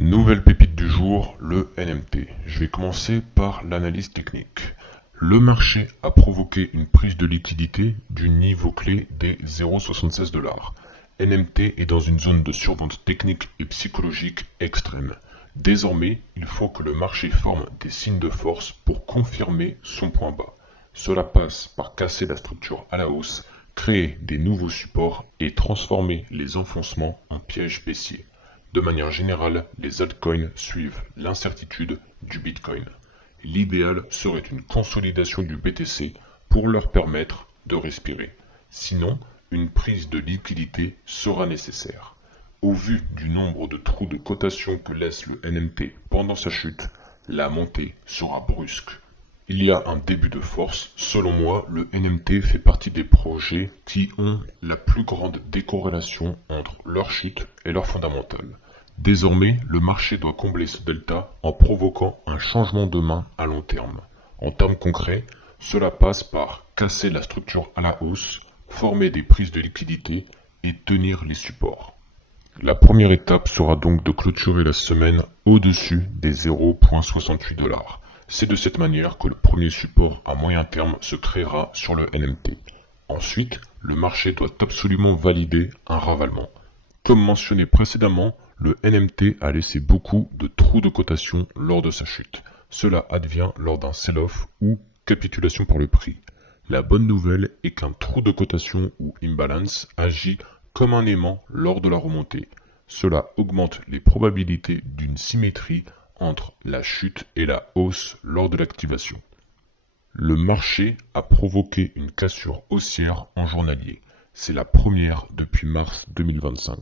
Nouvelle pépite du jour, le NMT. Je vais commencer par l'analyse technique. Le marché a provoqué une prise de liquidité du niveau clé des 0,76 $. NMT est dans une zone de survente technique et psychologique extrême. Désormais, il faut que le marché forme des signes de force pour confirmer son point bas. Cela passe par casser la structure à la hausse, créer des nouveaux supports et transformer les enfoncements en pièges baissiers. De manière générale, les altcoins suivent l'incertitude du Bitcoin. L'idéal serait une consolidation du BTC pour leur permettre de respirer. Sinon, une prise de liquidité sera nécessaire. Au vu du nombre de trous de cotation que laisse le NMT pendant sa chute, la montée sera brusque. Il y a un début de force. Selon moi, le NMT fait partie des projets qui ont la plus grande décorrélation entre leur chute et leur fondamentale. Désormais, le marché doit combler ce delta en provoquant un changement de main à long terme. En termes concrets, cela passe par casser la structure à la hausse, former des prises de liquidité et tenir les supports. La première étape sera donc de clôturer la semaine au-dessus des 0,68 $. C'est de cette manière que le premier support à moyen terme se créera sur le NMT. Ensuite, le marché doit absolument valider un ravalement. Comme mentionné précédemment, le NMT a laissé beaucoup de trous de cotation lors de sa chute. Cela advient lors d'un sell-off ou capitulation par le prix. La bonne nouvelle est qu'un trou de cotation ou imbalance agit comme un aimant lors de la remontée. Cela augmente les probabilités d'une symétrie entre la chute et la hausse lors de l'activation. Le marché a provoqué une cassure haussière en journalier. C'est la première depuis mars 2025.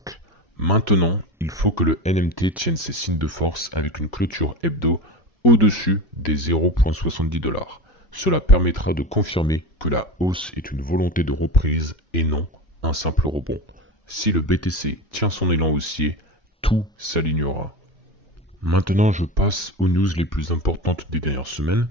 Maintenant, il faut que le NMT tienne ses signes de force avec une clôture hebdo au-dessus des 0,70 $. Cela permettra de confirmer que la hausse est une volonté de reprise et non un simple rebond. Si le BTC tient son élan haussier, tout s'alignera. Maintenant, je passe aux news les plus importantes des dernières semaines.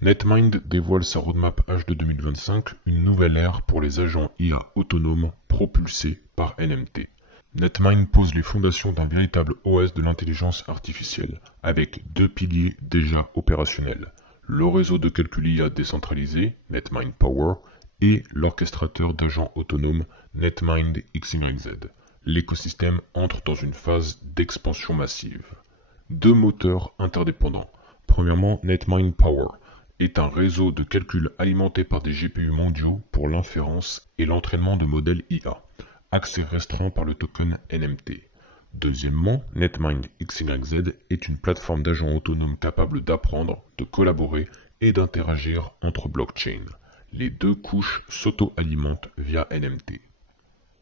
Netmind dévoile sa roadmap H2 2025, une nouvelle ère pour les agents IA autonomes propulsés par NMT. Netmind pose les fondations d'un véritable OS de l'intelligence artificielle, avec deux piliers déjà opérationnels. Le réseau de calcul IA décentralisé, Netmind Power, et l'orchestrateur d'agents autonomes, Netmind XYZ. L'écosystème entre dans une phase d'expansion massive. Deux moteurs interdépendants. Premièrement, Netmind Power est un réseau de calcul alimenté par des GPU mondiaux pour l'inférence et l'entraînement de modèles IA, accès restreint par le token NMT. Deuxièmement, Netmind XYZ est une plateforme d'agents autonomes capable d'apprendre, de collaborer et d'interagir entre blockchains. Les deux couches s'auto-alimentent via NMT.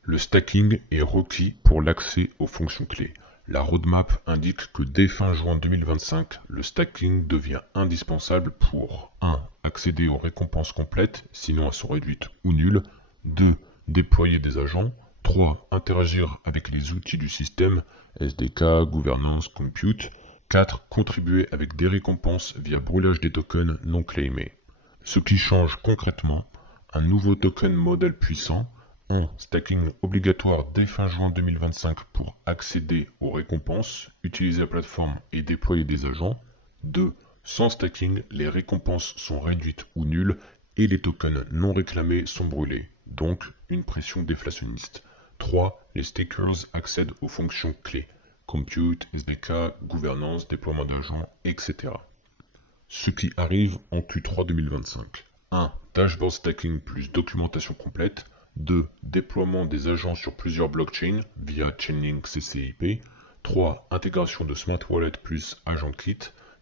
Le stacking est requis pour l'accès aux fonctions clés. La roadmap indique que dès fin juin 2025, le stacking devient indispensable pour 1. Accéder aux récompenses complètes, sinon elles sont réduites ou nulles. 2. Déployer des agents. 3. Interagir avec les outils du système, SDK, gouvernance, compute. 4. Contribuer avec des récompenses via brûlage des tokens non claimés. Ce qui change concrètement, un nouveau token modèle puissant, 1. Stacking obligatoire dès fin juin 2025 pour accéder aux récompenses, utiliser la plateforme et déployer des agents. 2. Sans stacking, les récompenses sont réduites ou nulles et les tokens non réclamés sont brûlés, donc une pression déflationniste. 3. Les stakers accèdent aux fonctions clés, compute, SDK, gouvernance, déploiement d'agents, etc. Ce qui arrive en Q3 2025. 1. Dashboard stacking plus documentation complète. 2. Déploiement des agents sur plusieurs blockchains via Chainlink CCIP. 3. Intégration de Smart Wallet plus Agent Kit.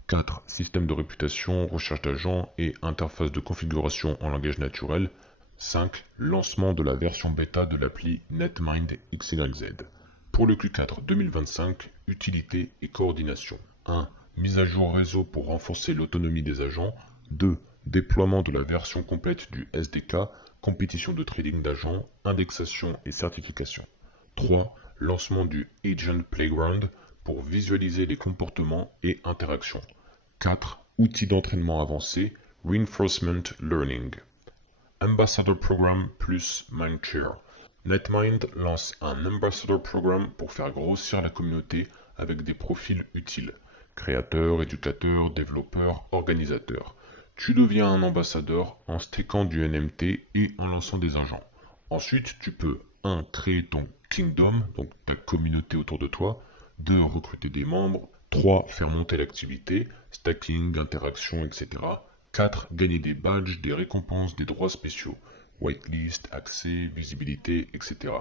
4. Système de réputation, recherche d'agents et interface de configuration en langage naturel. 5. Lancement de la version bêta de l'appli Netmind XYZ. Pour le Q4 2025, utilité et coordination. 1. Mise à jour réseau pour renforcer l'autonomie des agents. 2. Déploiement de la version complète du SDK, compétition de trading d'agents, indexation et certification. 3. Lancement du Agent Playground pour visualiser les comportements et interactions. 4. Outils d'entraînement avancés, Reinforcement Learning. Ambassador Program plus Mindshare. Netmind lance un Ambassador Program pour faire grossir la communauté avec des profils utiles. Créateur, éducateur, développeur, organisateur. Tu deviens un ambassadeur en stackant du NMT et en lançant des agents. Ensuite, tu peux 1. Créer ton kingdom, donc ta communauté autour de toi. 2. Recruter des membres. 3. Faire monter l'activité, stacking, interaction, etc. 4. Gagner des badges, des récompenses, des droits spéciaux, whitelist, accès, visibilité, etc.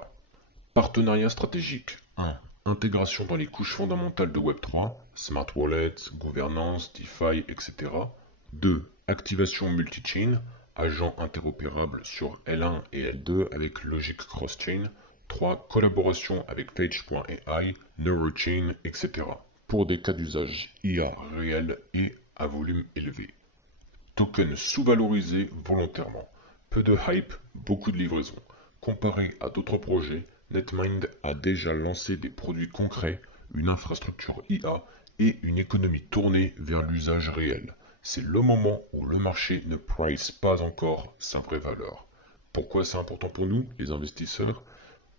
Partenariat stratégique. 1. Intégration dans les couches fondamentales de Web3, Smart Wallet, gouvernance, DeFi, etc. 2. Activation multi-chain, agents interopérables sur L1 et L2 avec logique cross-chain. 3. Collaboration avec Page.ai, Neurochain, etc. pour des cas d'usage IA réels et à volume élevé. Token sous-valorisé volontairement. Peu de hype, beaucoup de livraison. Comparé à d'autres projets, Netmind a déjà lancé des produits concrets, une infrastructure IA et une économie tournée vers l'usage réel. C'est le moment où le marché ne price pas encore sa vraie valeur. Pourquoi c'est important pour nous, les investisseurs ?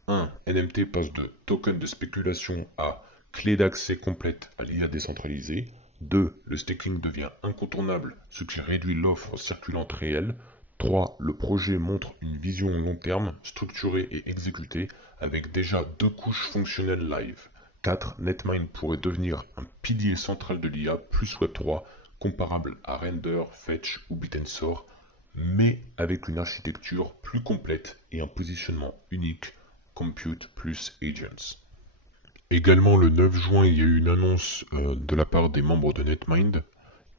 1. NMT passe de token de spéculation à clé d'accès complète à l'IA décentralisée. 2. Le staking devient incontournable, ce qui réduit l'offre circulante réelle. 3. Le projet montre une vision long terme, structurée et exécutée, avec déjà 2 couches fonctionnelles live. 4. Netmind pourrait devenir un pilier central de l'IA plus Web3, comparable à Render, Fetch ou Bitensor, mais avec une architecture plus complète et un positionnement unique, Compute plus Agents. Également le 9 juin, il y a eu une annonce de la part des membres de Netmind,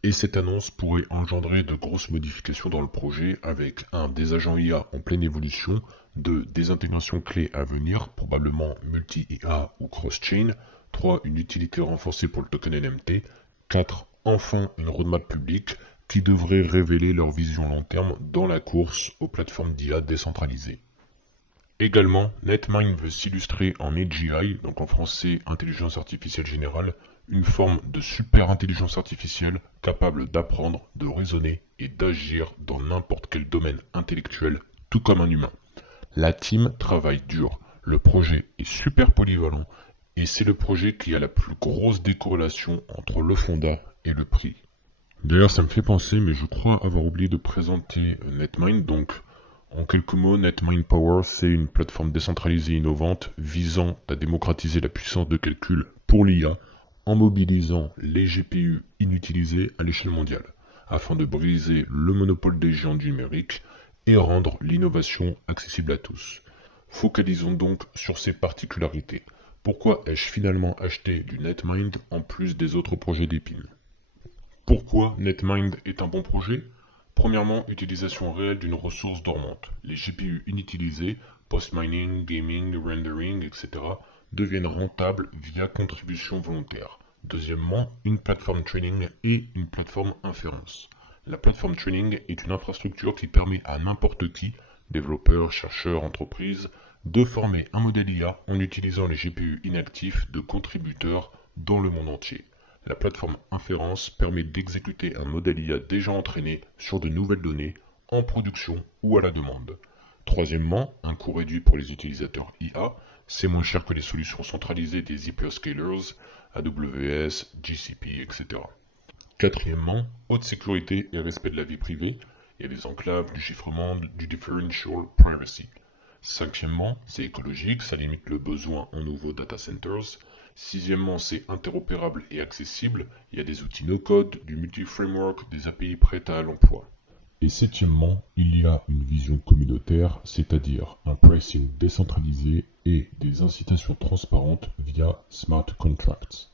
et cette annonce pourrait engendrer de grosses modifications dans le projet avec 1. Des agents IA en pleine évolution, 2. Des intégrations clés à venir, probablement multi-IA ou cross-chain, 3. Une utilité renforcée pour le token NMT, 4. Enfin une roadmap publique qui devrait révéler leur vision long terme dans la course aux plateformes d'IA décentralisées. Également, Netmind veut s'illustrer en AGI, donc en français intelligence artificielle générale, une forme de super intelligence artificielle capable d'apprendre, de raisonner et d'agir dans n'importe quel domaine intellectuel, tout comme un humain. La team travaille dur, le projet est super polyvalent et c'est le projet qui a la plus grosse décorrélation entre le fondat et le prix. D'ailleurs, ça me fait penser, mais je crois avoir oublié de présenter Netmind, donc en quelques mots, Netmind Power, c'est une plateforme décentralisée innovante visant à démocratiser la puissance de calcul pour l'IA en mobilisant les GPU inutilisés à l'échelle mondiale, afin de briser le monopole des géants du numérique et rendre l'innovation accessible à tous. Focalisons donc sur ces particularités. Pourquoi ai-je finalement acheté du Netmind en plus des autres projets d'Epine ? Pourquoi Netmind est un bon projet ? Premièrement, utilisation réelle d'une ressource dormante. Les GPU inutilisés, post-mining, gaming, rendering, etc. deviennent rentables via contribution volontaire. Deuxièmement, une plateforme training et une plateforme inférence. La plateforme training est une infrastructure qui permet à n'importe qui, développeurs, chercheurs, entreprises, de former un modèle IA en utilisant les GPU inactifs de contributeurs dans le monde entier. La plateforme inférence permet d'exécuter un modèle IA déjà entraîné sur de nouvelles données, en production ou à la demande. Troisièmement, un coût réduit pour les utilisateurs IA, c'est moins cher que les solutions centralisées des hyperscalers, AWS, GCP, etc. Quatrièmement, haute sécurité et respect de la vie privée, il y a des enclaves, du chiffrement, du differential privacy. Cinquièmement, c'est écologique, ça limite le besoin en nouveaux data centers. Sixièmement, c'est interopérable et accessible, il y a des outils no-code, du multi-framework, des API prêtes à l'emploi. Et septièmement, il y a une vision communautaire, c'est-à-dire un pricing décentralisé et des incitations transparentes via smart contracts.